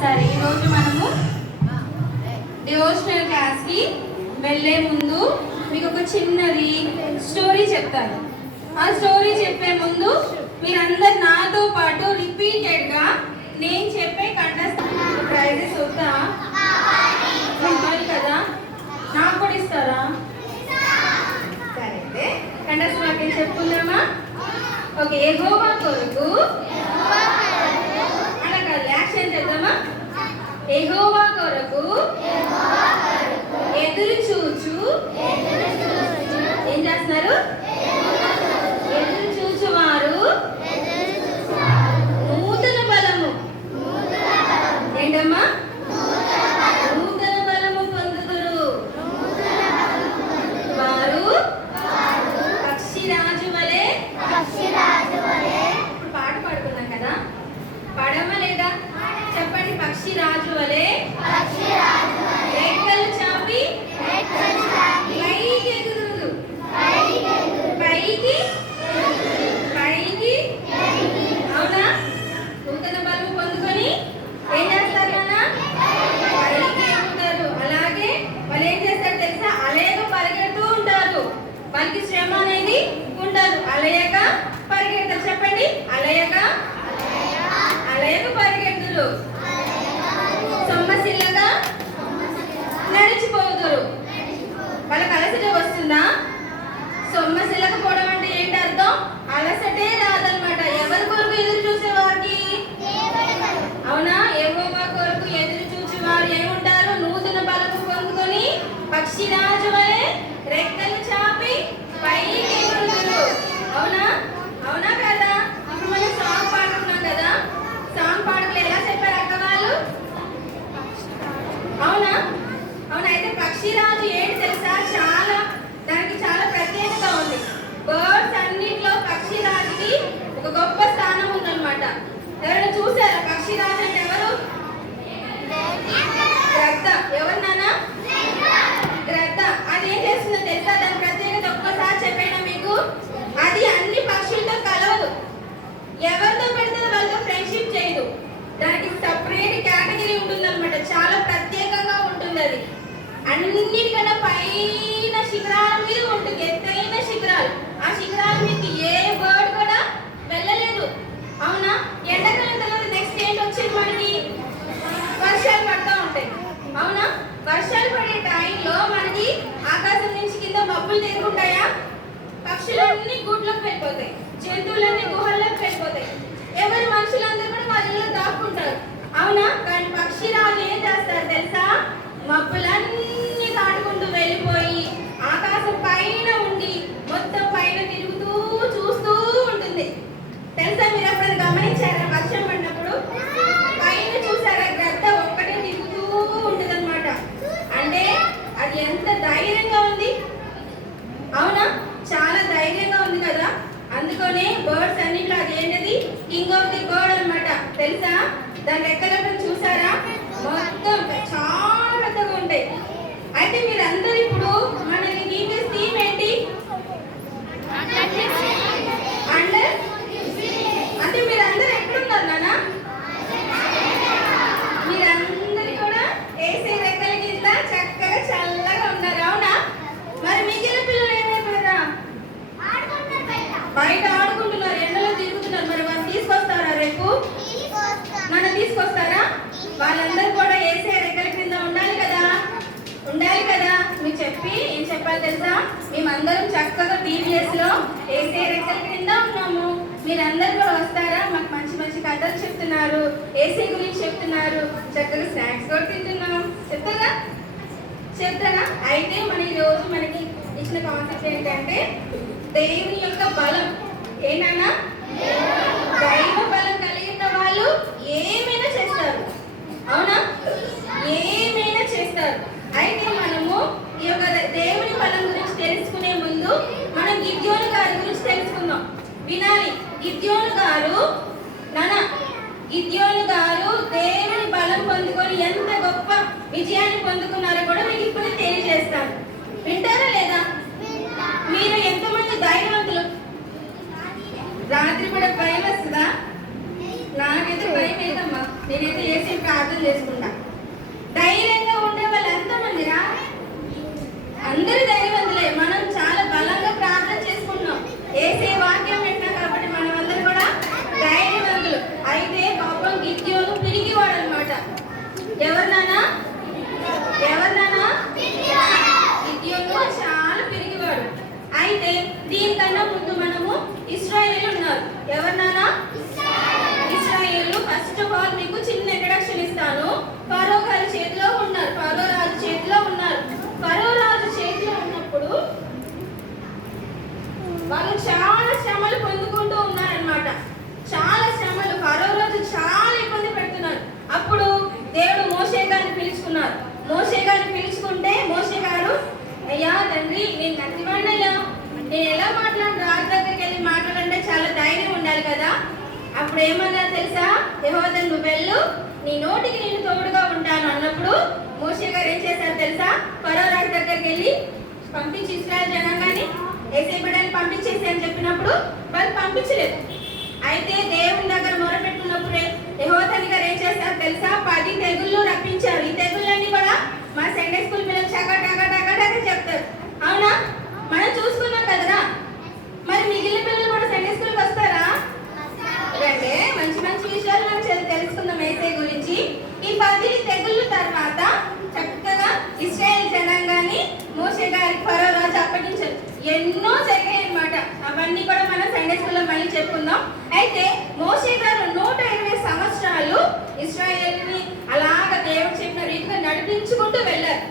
సరే ఈరోజు మనము డివోషనల్ క్లాస్కి వెళ్ళే ముందు మీకు ఒక చిన్నది స్టోరీ చెప్తాను. ఆ స్టోరీ చెప్పే ముందు మీరందరు నాతో పాటు రిపీటెడ్గా నేను చెప్పే కంటెస్ట్ ప్రైజెస్ వద్దా? కావాలి కదా? నాకు కూడా ఇస్తారా? సరే అయితే కంటెస్ట్ వాక్యం చెప్పుకుందామా? ఓకే ఎగోవా కొరకు యాక్షన్ చేద్దామా? ఎగోవా కొరకు ఎదురు చూచు. ఏం చేస్తున్నారు ఎదురు చూచువారు నూతన బలము ఏంటమ్మా నూతన బలము పొందుదురు వారు పక్షిరాజు వలె ఇప్పుడు పాట పాడుకున్నాం కదా పాడమ్మా లేదా చెప్పండి పక్షిరాజు వలె రెక్కలు చాపి పైకి ఎగురుదు పైకి పైకి అవునా నూతన బలము పొందుకొని ఏం చేస్తారు నాన్న పైకి ఎగురుతారు అలాగే వాళ్ళు ఏం చేస్తారు తెలుసా అలేక పరిగెడుతూ ఉంటారు వాళ్ళకి శ్రమ అనేది ఉండదు అలయక పరిగెడతారు చెప్పండి అలయక అలయక పరిగెడుతురు సొమ్మసిల్లగా నడిచిపోదురు వాళ్ళకి అలసట వస్తుందా సొమ్మసిల్లకపోవడం అంటే ఏంటి అర్థం అలసటే రాదనమాట ఎవరి కొరకు ఎదురు చూసే వారికి అవునా ఏవోవా కొరకు ఎదురు చూసి వారు ఏముంటారు నూతన బలము పొందుకొని పక్షిరాజు వలె రెక్కలు చాపి పైకి ఎగురుదురు అవునా అవునా కదా ఇప్పుడు మనం సాంగ్ పాడుకున్నాం కదా సాంగ్ పాటలు ఎలా చెప్పారు అక్క వాళ్ళు అవునా అవునా అయితే పక్షిరాజు ఏంటి తెలుసా చాలా దానికి చాలా ప్రత్యేకత ఉంది బర్డ్స్ అన్నిట్లో పక్షిరాజుకి ఒక గొప్ప స్థానం ఉందన్నమాట ఎవరైనా చూసారా పక్షిరాజు అంటే ఎవరు? గ్రద్ద. ఎవరు నానా గ్రద్ద. అది ఏం చేస్తుందో తెలుసా? దాని ప్రత్యేకత ఒక్కసారి చెప్పైనా మీకు? అది అన్ని పక్షులతో కలవదు. ఎవరితో పెడితే వాళ్ళతో ఫ్రెండ్షిప్ చేయదు. దానికి సపరేట్ కేటగిరీ ఉంటుందన్నమాట. చాలా ప్రత్యేకంగా ఉంటుంది అది అన్నిటికన్నా పైన శిఖరాల మీద ఉంటుంది ఎత్తైన శిఖరాలు. ఆ శిఖరాల మీదకి ఏ బర్డ్ కూడా వెళ్ళలేదు. అవునా? ఎండాకాలం తర్వాత నెక్స్ట్ ఏంటి వచ్చేది మనకి వర్షాలు పడతా ఉంటాయి. అవునా? వర్షాలు పడే టైంలో మనకి ఆకాశం నుంచి కింద మబ్బులు తిరుగుంటాయా? పక్షులన్నీ గూట్లోకి వెళ్ళిపోతాయి జంతువులన్నీ గుహల్లోకి వెళ్ళిపోతాయి ఎవరి మనుషులందరూ కూడా వాళ్ళ ఇళ్ళలో దాక్కుంటారు అవునా కానీ పక్షిరాజు ఏం చేస్తారు తెలుసా మబ్బులన్నీ దాటుకుంటూ వెళ్ళిపోయి ఆకాశం పైన ఉండి మొత్తం పైన తిరుగుతూ చూస్తూ ఉంటుంది తెలుసా మీరు ఎప్పుడైనా గమనించారా వర్షం పడినప్పుడు పైన చూసారా గ్రద్ద ఒక్కటే తిరుగుతూ ఉంటుంది అంటే అది ఎంత ధైర్యంగా ఉంది అవునా చాలా ధైర్యంగా ఉంది కదా అందుకనే బర్డ్స్ అన్నిట్లో అది ఏంటది కింగ్ ఆఫ్ ది బర్డ్ అన్నమాట తెలుసా దాని రెక్కలప్పుడు చూసారా మొత్తం చాలా పెద్దగా ఉంటాయి అయితే మీరందరూ ఇప్పుడు మన నీకెస్ థీమ్ ఏంటి అండర్ అంటే మీరందరూ ఎక్కడున్నారు నాన్న మీరందరూ కూడా ఏసీ రెక్కల కింద చక్కగా చల్లగా ఉన్నారు అవునా మరి మిగిలిన పిల్లలు ఏమైపోయారా బయట ఆడుకుంటున్నారు ఎండలో తిరుగుతున్నారు మరి వాళ్ళు తీసుకొస్తారా రేపు నన్ను తీసుకొస్తారా వాళ్ళందరూ కూడా ఏసే రెక్కల కింద ఉండాలి కదా ఉండాలి కదా మీకు చెప్పి ఏం చెప్పాలి తెలుసా మేమందరం చక్కగా టీవీఎస్లో ఏసే రెక్కల కింద ఉన్నాము మీరందరూ కూడా వస్తారా మాకు మంచి మంచి కథలు చెప్తున్నారు ఏసీ గురించి చెప్తున్నారు చక్కగా స్నాక్స్ కూడా తింటున్నాం చెప్తారా చెప్తారా అయితే మన ఈ రోజు మనకి ఇచ్చిన కాన్సెప్ట్ ఏంటంటే దేవుని యొక్క బలం. ఏంటన్నా దైవ బలం కలిగిన వాళ్ళు ఏమైనా చేస్తారు. అవునా? ఏమైనా చేస్తారు. అయితే మనము ఈ యొక్క దేవుని బలం గురించి తెలుసుకునే ముందు మనం గిద్యోను గారి గురించి తెలుసుకుందాం. వినాలి. గిద్యోను గారు నాన్న గిద్యోను గారు దేవుని బలం పొందుకొని ఎంత గొప్ప విజయాన్ని పొందుకున్నారో కూడా మీకు ఇప్పుడు తెలియజేస్తాను. వింటారా లేదా? మీరు ఎంతమంది ధైర్యవంతులు రాత్రి కూడా భయం వస్తుందా? నాకైతే భయం ఏదమ్మా నేనైతే ఏసీ ప్రార్థన చేసుకుంటా. ధైర్యంగా ఉండే వాళ్ళు ఎంతమందిరా అందరూ ధైర్యం వాళ్ళు చాలా శ్రమలు పొందుకుంటూ ఉన్నారనమాట చాలా శ్రమలు. ఫరో రోజు చాలా ఇబ్బంది పెడుతున్నారు. అప్పుడు దేవుడు మోషే గారిని పిలుచుకున్నారు. మోసే గారిని పిలుచుకుంటే మోషే గారు అయ్యా తండ్రి నేను కత్తివాడిని నేను ఎలా మాట్లాడు రాజు దగ్గరికి వెళ్ళి మాట్లాడంటే చాలా ధైర్యం ఉండాలి కదా. అప్పుడు ఏమన్నా తెలుసా? యహోదన్ నువ్వు వెళ్ళు. నీ నోటికి నేను తోడుగా ఉంటాను. అన్నప్పుడు మోషే గారు ఏం చేశారు తెలుసా? పరో రాజు దగ్గరికి వెళ్ళి పంపించి ఇస్రాయల్ జనాంగాన్ని. ఏసేపడని పంపించేసి అని చెప్పినప్పుడు వాళ్ళు పంపించలేదు. అయితే దేవుని దగ్గర మొరపెట్టుకున్నప్పుడే యహోదని గారు ఏం చేస్తారు తెలుసా? పది తెగుళ్ళు రప్పించారు. ఈ తెగుళ్ళన్నీ కూడా మా సండే స్కూల్ పిల్లలు చక టక టక టక చెప్తారు. అవునా? మనం చూసుకున్నాం కదరా? మరి మిగిలిన పిల్లలు కూడా సండే స్కూల్కి వస్తారా? అంటే మంచి మంచి విషయాలు మనం చదివి తెలుసుకుందాం ఏసై గురించి. ఈ పది తెగుళ్ళ తర్వాత చక్కగా ఇస్రాయేల్ జనాంగాన్ని మోసే గారికి ఫరో రాజు అప్పగించారు. ఎన్నో జరిగాయి అన్నమాట అవన్నీ కూడా మనం సండే స్కూల్లో మళ్ళీ చెప్పుకుందాం. అయితే మోసే గారు నూట ఇరవై సంవత్సరాలు ఇస్రాయేల్ని అలాగ దేవుడు చెప్పిన రీతిగా నడిపించుకుంటూ వెళ్ళారు.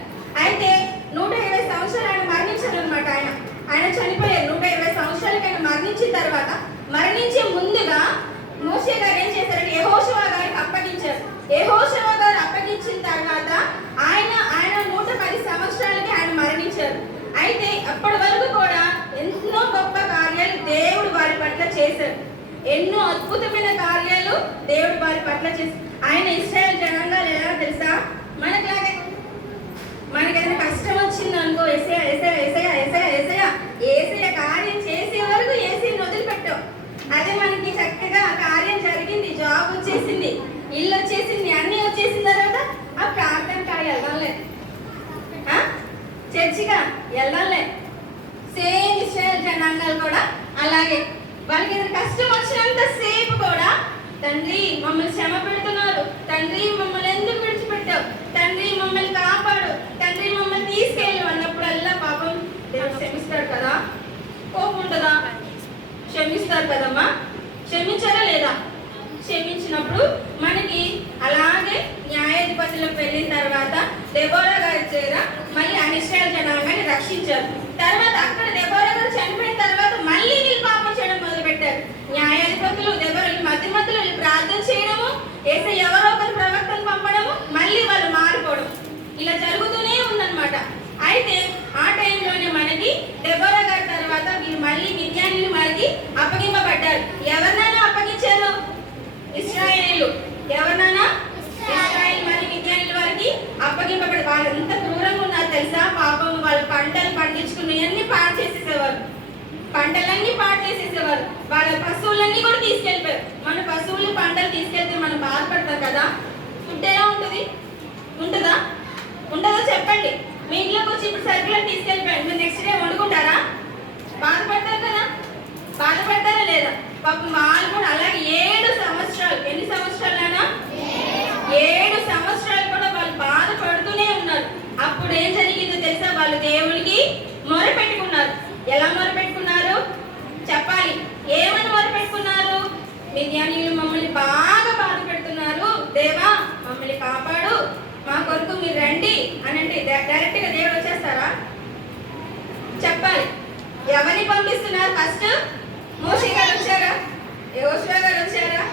అయితే నూట ఇరవై సంవత్సరాలు ఆయన మరణించారు అనమాట ఆయన. ఆయన చనిపోయారు. నూట ఇరవై సంవత్సరాలకి ఆయన మరణించిన తర్వాత మరణించే ముందుగా మోసే గారు ఏం చేశారంటే యహోశివ గారికి అప్పగించారు. యహోశివ గారు అప్పగించిన తర్వాత ఆయన ఆయన నూట పది సంవత్సరాలకి ఆయన మరణించారు. అయితే అప్పటి వరకు కూడా ఎన్నో గొప్ప కార్యాలు దేవుడు వారి పట్ల చేశారు ఎన్నో అద్భుతమైన కార్యాలు దేవుడు వారి పట్ల చేసి ఆయన ఇస్రాయల్ జనాంగాలు ఎలా తెలుసా? మనట్లాగే మనకేదైనా కష్టం వచ్చింది అనుకో ఎసయ ఎసయ ఎసయ ఎసయ ఎసయ ఏసయ కార్యం చేసే వరకు ఏసీని వదిలిపెట్టాం అదే మనకి చక్కగా కార్యం జరిగింది జాబ్ వచ్చేసింది ఇల్లు వచ్చేసింది అన్నీ వచ్చేసిన తర్వాత ఆ ప్రార్థన కార్యాలు చర్చిగా వెళ్ళాలి సేమ్ ఇస్రాయల్ జనాంగాలు కూడా అలాగే. వాళ్ళకి ఏదైనా కష్టం వచ్చినంత సేపు కూడా తండ్రి మమ్మల్ని శ్రమ పెడుతున్నారు. తండ్రి మమ్మల్ని ఎందుకు విడిచిపెట్టావు? తండ్రి మమ్మల్ని కాపాడు. తండ్రి మమ్మల్ని తీసుకెళ్ళు అన్నప్పుడల్లా పాపం దేవుడు క్షమిస్తాడు కదా. కోపం ఉంటుందా? క్షమిస్తారు కదమ్మా. క్షమించారా లేదా? క్షమించినప్పుడు మనకి అలాగే న్యాయాధిపతులకు వెళ్ళిన తర్వాత దెబోరా చేర? మళ్ళీ అనిశ్చయాల జనాంగాన్ని రక్షించారు. తర్వాత అక్కడ దెబోరా గారు చనిపోయిన తర్వాత మళ్ళీ వీళ్ళు పాపం చేయడం మొదలు పెట్టారు న్యాయాధిపతులు దెబోరా మధ్య మధ్యలో వీళ్ళు ప్రార్థన చేయడము ఏసై ఎవరో ఒకరు ప్రవక్తను పంపడము మళ్ళీ వాళ్ళు మారిపోవడం. ఇలా జరుగుతూనే ఉందన్నమాట. అయితే ఆ టైంలోనే మనకి దెబోరా గారి తర్వాత వీళ్ళు మళ్ళీ విద్యాన్ని మనకి అప్పగింపబడ్డారు. ఎవరినైనా అప్పగించారు? ఇస్రాయేలు ఎవరినైనా ఇస్రాయేల్ మరి విద్యానుల వారికి అప్పగింపబడి వాళ్ళు ఎంత క్రూరంగా ఉన్నారు తెలుసా? పాపం వాళ్ళు పంటలు పండించుకున్నవన్నీ పాడు చేసేసేవారు. పంటలన్నీ పాడు చేసేసేవారు. వాళ్ళ పశువులన్నీ కూడా తీసుకెళ్ళిపోయారు. మన పశువులు పంటలు తీసుకెళ్తే మనం బాధపడతాం కదా? ఫుడ్ ఎలా ఉంటుంది? ఉంటుందా? ఉంటుందా చెప్పండి. మీ ఇంట్లోకి వచ్చి ఇప్పుడు సరుకులను తీసుకెళ్ళిపోయాడు మీరు నెక్స్ట్ డే వండుకుంటారా? బాధపడతారు కదా? బాధపడతారా లేదా? పాపం వాళ్ళు కూడా అలాగే ఏడు సంవత్సరాలు. ఎన్ని సంవత్సరాలైనా? ఏడు సంవత్సరాలు కూడా బాధపడుతూనే ఉన్నారు. అప్పుడు ఏం జరిగిందో తెలుసా? వాళ్ళు దేవునికి మొర పెట్టుకున్నారు ఎలా మొర పెట్టుకున్నారు చెప్పాలి. ఏమని మొర పెట్టుకున్నారు మిద్యానీయులు మమ్మల్ని బాగా బాధ పెడుతున్నారు దేవా మమ్మల్ని కాపాడు. మా కొరకు మీరు రండి అని అంటే డైరెక్ట్గా దేవుడు వచ్చేస్తారా? చెప్పాలి. ఎవరిని పంపిస్తున్నారు? ఫస్ట్ మోషి గారు వచ్చారా? యోషువా గారు వచ్చారా?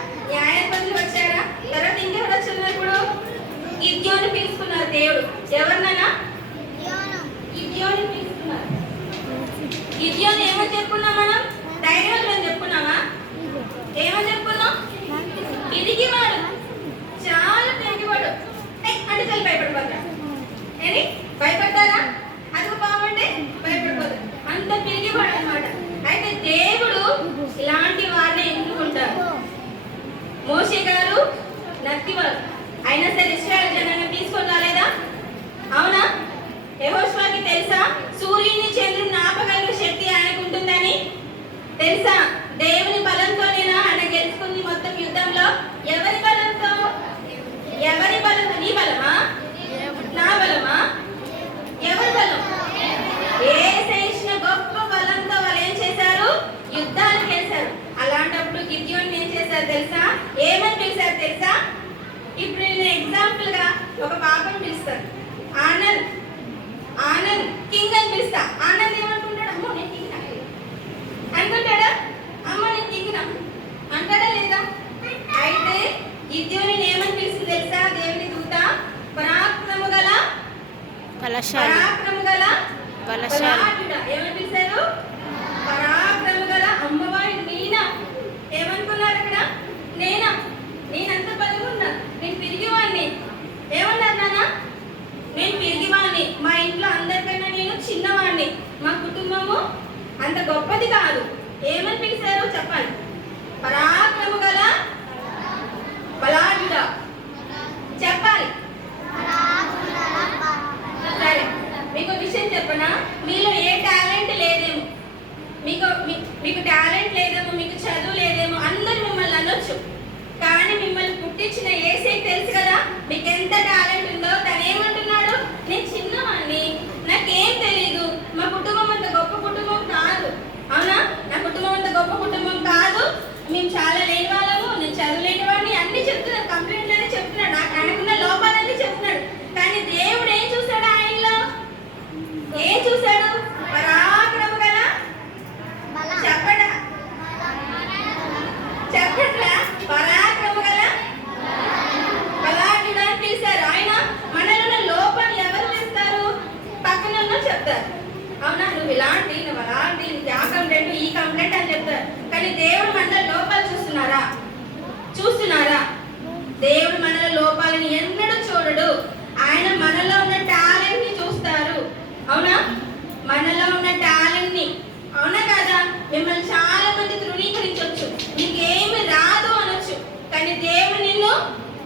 మిమ్మల్ని చాలా మంది ధృవీకరించవచ్చు నీకేమి రాదు అనొచ్చు. కానీ దేవుడు నిన్ను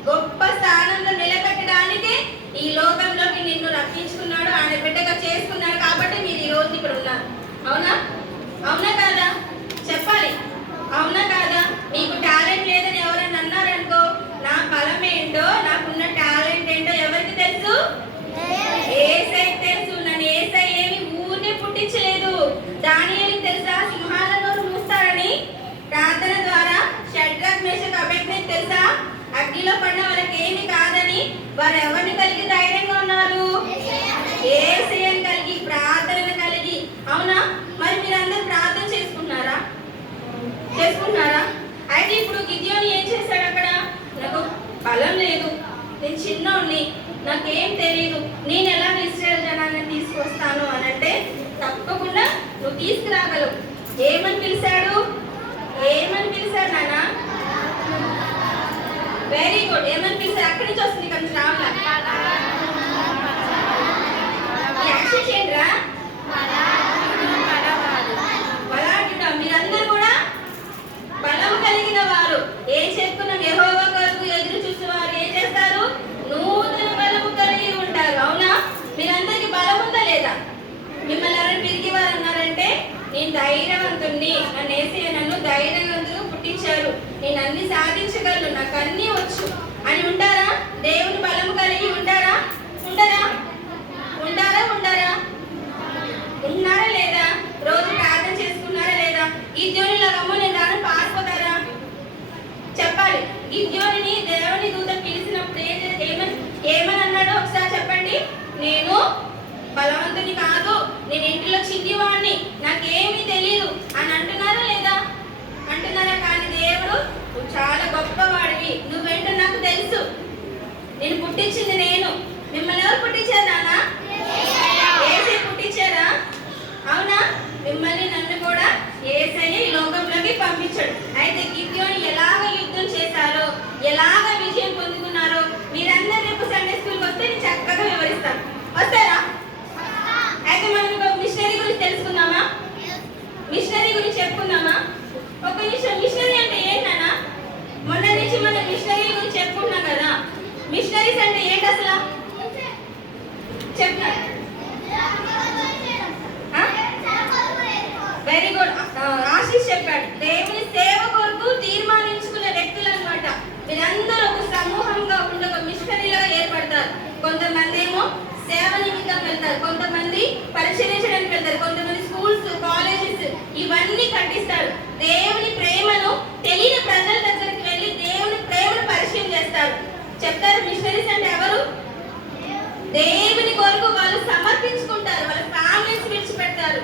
గొప్ప స్థానంలో నిలబెట్టడానికే ఈ లోకంలోకి నిన్ను రక్షించుకున్నాడు ఆయన బిడ్డగా చేసుకున్నాడు కాబట్టి మీరు ఈ రోజు ఇక్కడ ఉన్నారు. అవునా? అవునా కాదా? చెప్పాలి. అవునా కాదా? మేష కబెట్ని తెలుసా? అగ్నిలో పడిన వాళ్ళకి ఏమి కాదని వారు ఎవరిని కలిగి ధైర్యంగా ఉన్నారు? ఏ నేను ధైర్యవంతుణ్ణి. అనేసి నన్ను ధైర్యవంతుడు పుట్టించారు నేను అన్ని సాధించగలను. నాకు అన్ని వచ్చు. అని ఉంటారా? దేవుని బలం కలిగి ఉంటారా? ఉంటారా? ఉండాలా ఉండారా ఉన్నారా లేదా? రోజు ప్రార్థన చేసుకున్నారా లేదా? ఈ జోని అమ్మ నేను దాని పారిపోతారా? చెప్పాలి. ఈ జోని దేవుని దూత పిలిచినప్పుడు ఏమని ఏమని అన్నాడో ఒకసారి చెప్పండి. నేను బలవంతుని కాదు. నేను ఇంటిలో చిన్నివాడిని నాకేమీ తెలియదు అని అంటున్నారా లేదా? అంటున్నారా కానీ దేవుడు నువ్వు చాలా గొప్పవాడివి. నువ్వేంటో నాకు తెలుసు. నేను పుట్టించింది నేను. మిమ్మల్ని ఎవరు పుట్టించారు నానా వెళ్తారు కొంతమంది పరిశీలించడానికి వెళ్తారు. కొంతమంది స్కూల్స్ కాలేజెస్ ఇవన్నీ కట్టిస్తారు. దేవుని ప్రేమను తెలియని ప్రజల దగ్గరికి వెళ్ళి దేవుని ప్రేమను పరిచయం చేస్తారు. చెప్తారు మిషనరీస్ అంటే ఎవరు? దేవుని కొరకు వాళ్ళు సమర్పించుకుంటారు. వాళ్ళ ఫ్యామిలీస్ విడిచిపెడతారు.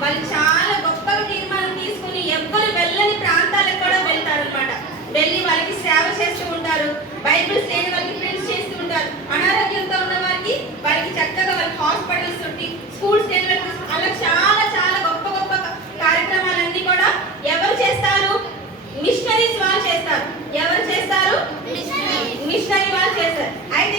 వాళ్ళు చాలా గొప్పగా తీర్మానం తీసుకుని ఎవ్వరు వెళ్ళని ప్రాంతాలకు కూడా వెళ్తారు అనమాట వెళ్ళి వాళ్ళకి సేవ చేస్తూ ఉంటారు. బైబిల్స్ లేని వాళ్ళకి ప్రింట్స్ చేస్తూ ఉంటారు. అనారోగ్యంతో ఉన్న వారికి వాళ్ళకి చక్కగా వాళ్ళకి హాస్పిటల్స్ ఉండి స్కూల్స్ లేని వాళ్ళకి అలా చాలా చాలా గొప్ప గొప్ప కార్యక్రమాలన్నీ కూడా ఎవరు చేస్తారు? మిషనరీస్ వాళ్ళు చేస్తారు. ఎవరు చేస్తారు? మిషనరీ వాళ్ళు చేస్తారు. అయితే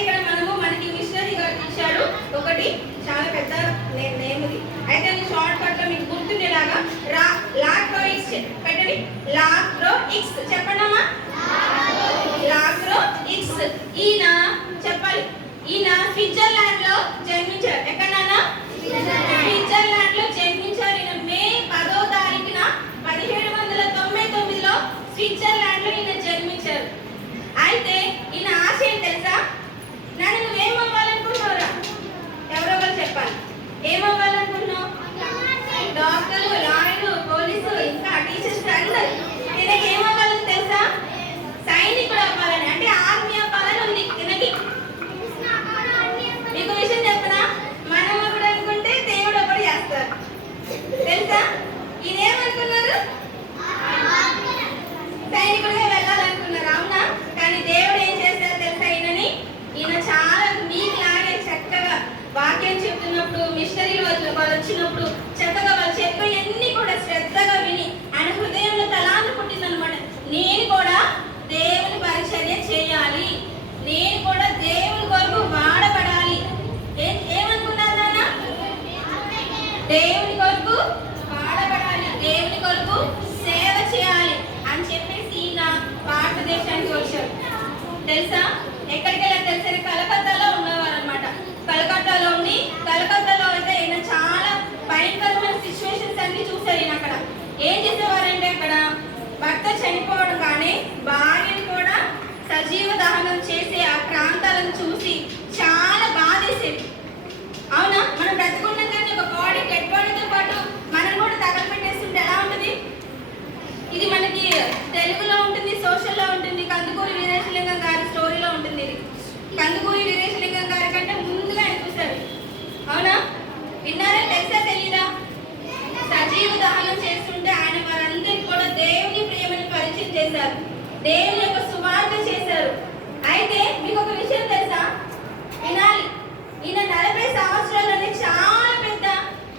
బాడీ పాటు మనం కూడా తగలబెట్టేస్తుంటే ఎలా ఉంటుంది? ఇది మనకి తెలుగులో ఉంటుంది సోషల్లో ఉంటుంది కందుకూరి వీరేశలింగం గారి స్టోరీలో ఉంటుంది ఇది. కందుకూరి వీరేశలింగం గారి కంటే ముందుగా ఆయన చూశారు అవునా? విన్నారా? తెలుసా తెలీదా? సజీవ దహనం చేస్తుంటే ఆయన వారందరికీ కూడా దేవుని ప్రియమని పరిచయం చేశారు. దేవుని యొక్క సువార్త చేశారు. అయితే మీకు ఒక విషయం తెలుసా? వినాలి. ఈయన నలభై సంవత్సరాలనే చాలా పెద్ద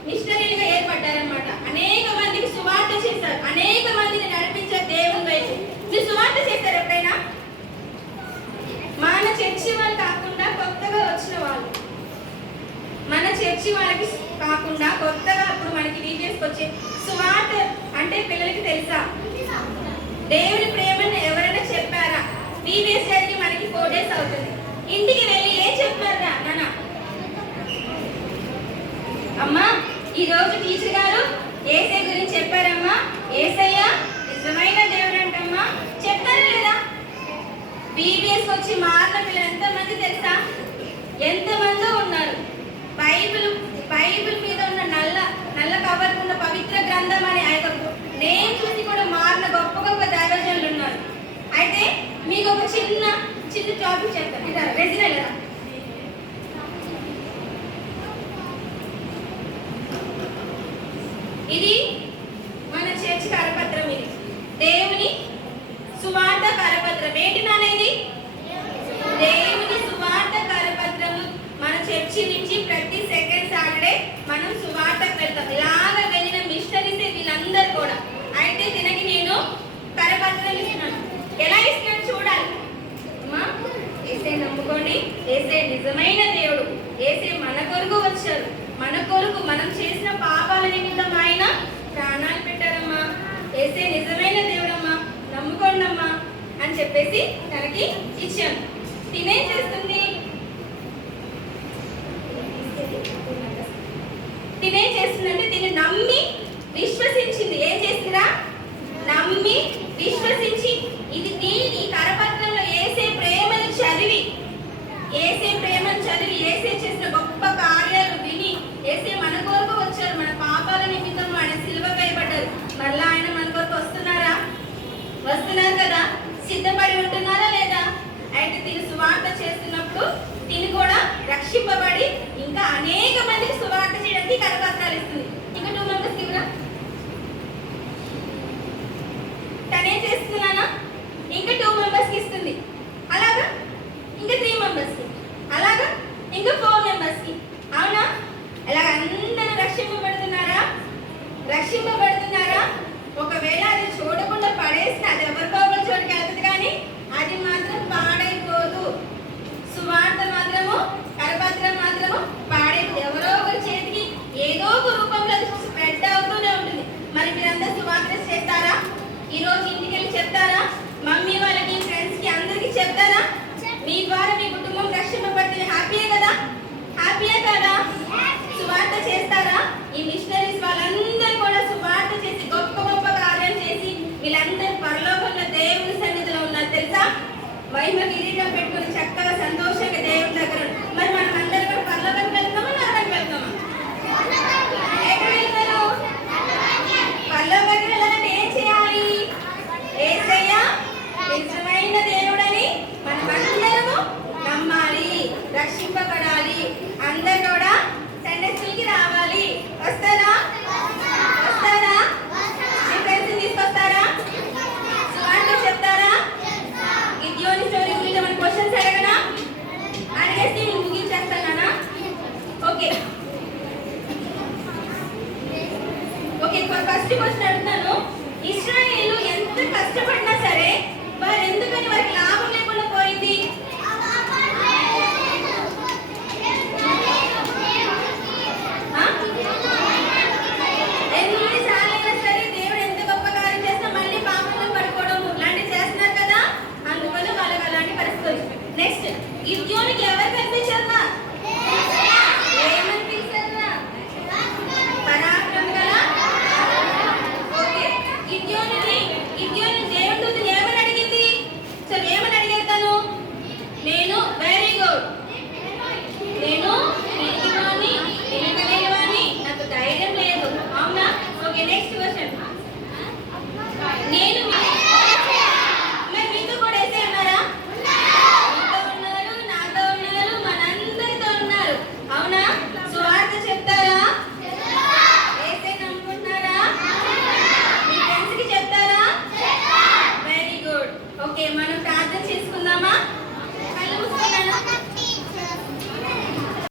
మిషనరీలుగా ఏర్పడ్డారనమాట అనేక మందికి సువార్త చేశారు అనేక మందిని నడిపించారు దేవుని వైపు మీరు సువార్త చేశారు ఎప్పుడైనా మన చర్చి వాళ్ళు కాకుండా కొత్తగా వచ్చిన వాళ్ళు. మన చర్చి వాళ్ళకి కాకుండా కొత్తగా అప్పుడు మనకి డీటెయిల్స్కి వచ్చే సువార్త అంటే పిల్లలకి తెలుసా? దేవుని ప్రేమను ఎవరైనా చెప్పారా? బీబీఎస్ జరిగి మనకి ఫోర్ డేస్ అవుతుంది. ఇంటికి వెళ్ళి ఏం చెప్పారా నాన్న? అమ్మా ఈ రోజు టీచర్ గారు ఏసై గురించి చెప్పారమ్మా. ఏసయ్య నిజమైన దేవుడు అంటమ్మా చెప్పారా లేదా బీబీఎస్ వచ్చి మారిన పిల్లలు ఎంతమంది తెలుసా? ఎంతమందో ఉన్నారు. బైబిల్ బైబిల్ మీద ఉన్న నల్ల నల్ల కవర్ ఉన్న పవిత్ర గ్రంథం అనే ఆ యొక్క చూసి కూడా మారిన గొప్ప గొప్ప దైవజనులు ఉన్నారు. అయితే మీకు ఒక చిన్న చిన్న టాపిక్ చెప్తాను. రెసిడెంట్ ఇది ఉంటూ తిని కూడా రక్షింపబడి ఇంకా అనేక మందికి శుభవార్త చేయడానికి కరపత్రాలు ఇస్తుంది. ఇంకా టూ మెంబర్స్ తనే చేసి